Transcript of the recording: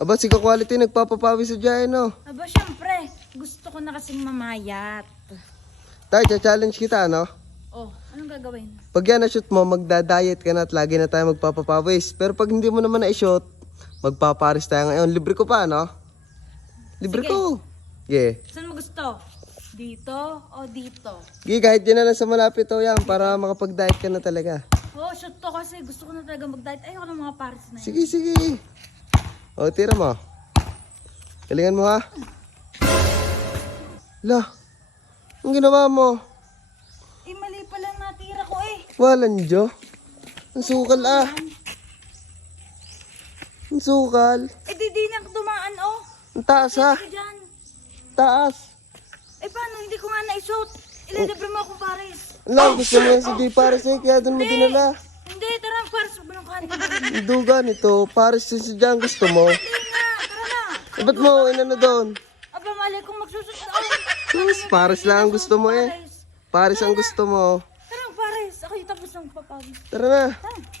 Aba, si quality nagpapapawis sa dyan, no? Aba, syempre. Gusto ko na kasing mamayat. Tay, challenge kita, no? Oh, anong gagawin? Pag yan na-shoot mo, magda-diet ka na at lagi na tayo magpapapawis. Pero pag hindi mo naman na-shoot, magpaparis tayo ngayon. Libre ko pa, no? Libre Sige. ko. Yeah. Saan mo gusto? Dito o dito? Sige, kahit dyan na lang sa malapit to yan para makapag-diet ka na talaga. Oh, shoot to kasi. Gusto ko na talaga mag-diet. Ayoko ng mga pares na yun. Sige, sige. O, tira mo. Galingan mo, ha? La, ang ginawa mo? Eh, mali pala natira ko eh. Walang Diyo. Ang sukal, ah. Ang sukal. Eh, di di na dumaan oh. Ang taas, ha? Dyan. Taas. Eh, paano? Hindi ko nga na-shoot. Ililibre mo ako pares. Ala, gusto mo yan si Di Paris eh, kaya doon mo dinala. Hindi, tara, pares. Huwag mo nang kanin. Duga nito, Paris din si Jan, gusto mo. na. Eh, ba't mo inano doon? Aba, mali kong magsusot ako. Sus, Paris lang ang gusto mo eh. Pares. Paris ang gusto mo. Tara, pares. Ako yung tapos ng papagod. Tara na. Tara.